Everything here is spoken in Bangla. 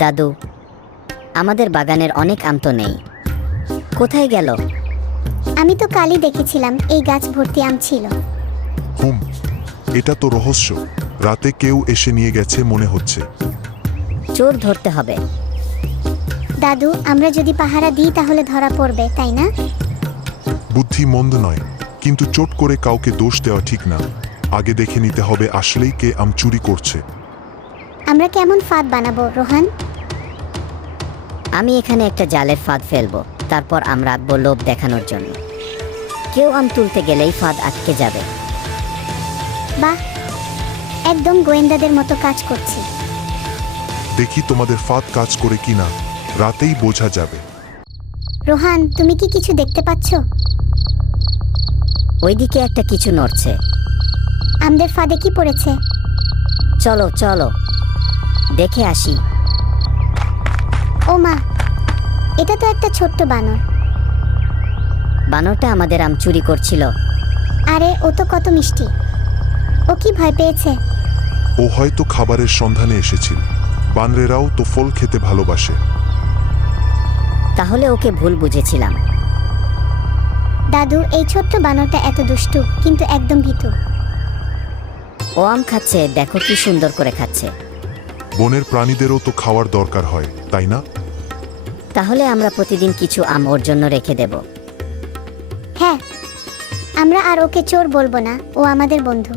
দাদু, আমাদের বাগানের অনেক আম তো নেই, কোথায় গেল? আমি তো কালই দেখেছিলাম এই গাছ ভর্তি আম ছিল। হুম, এটা তো রহস্য। রাতে কেউ এসে নিয়ে গেছে মনে হচ্ছে। চোর ধরতে হবে। দাদু, আমরা যদি পাহারা দিই তাহলে ধরা পড়বে, তাই না? বুদ্ধি মন্দ নয়, কিন্তু চোট করে কাউকে দোষ দেওয়া ঠিক না। আগে দেখে নিতে হবে আসলেই কে আম চুরি করছে। আমরা কেমন ফাঁদ বানাবো, রোহান? আমি এখানে একটা জালের ফাঁদ ফেলবো, তারপর আমরা রাখবো লোভ দেখানোর জন্য। কেউ আম তুলতে গেলেই ফাঁদ আটকে যাবে। বাহ, একদম গোয়েন্দাদের মতো কাজ করছি। দেখি তোমাদের ফাঁদ কাজ করে কিনা, রাতেই বোঝা যাবে। রোহান, তুমি কি কিছু দেখতে পাচ্ছ? ওইদিকে একটা কিছু নড়ছে। আমাদের ফাঁদে কি পড়েছে? চলো চলো, দেখে আসি। ও মা, এটা তো একটা ছোট্ট বানর। বানরটা আমাদের আম চুরি করছিল। আরে, ও তো কত মিষ্টি। ও কি ভয় পেয়েছে? ও হয়তো খাবারের সন্ধানে এসেছিল। বানরেরাও তো ফল খেতে ভালোবাসে। তাহলে ওকে ভুল বুঝেছিলাম। দাদু, এই ছোট্ট বানরটা এত দুষ্টু, কিন্তু একদম ভীতু। ও আম খাচ্ছে, দেখো কি সুন্দর করে খাচ্ছে। বনের প্রাণীদেরও তো খাওয়ার দরকার হয়, তাই না? তাহলে আমরা প্রতিদিন কিছু আম ওর জন্য রেখে দেব। হ্যাঁ, আমরা আর ওকে চোর বলবো না, ও আমাদের বন্ধু।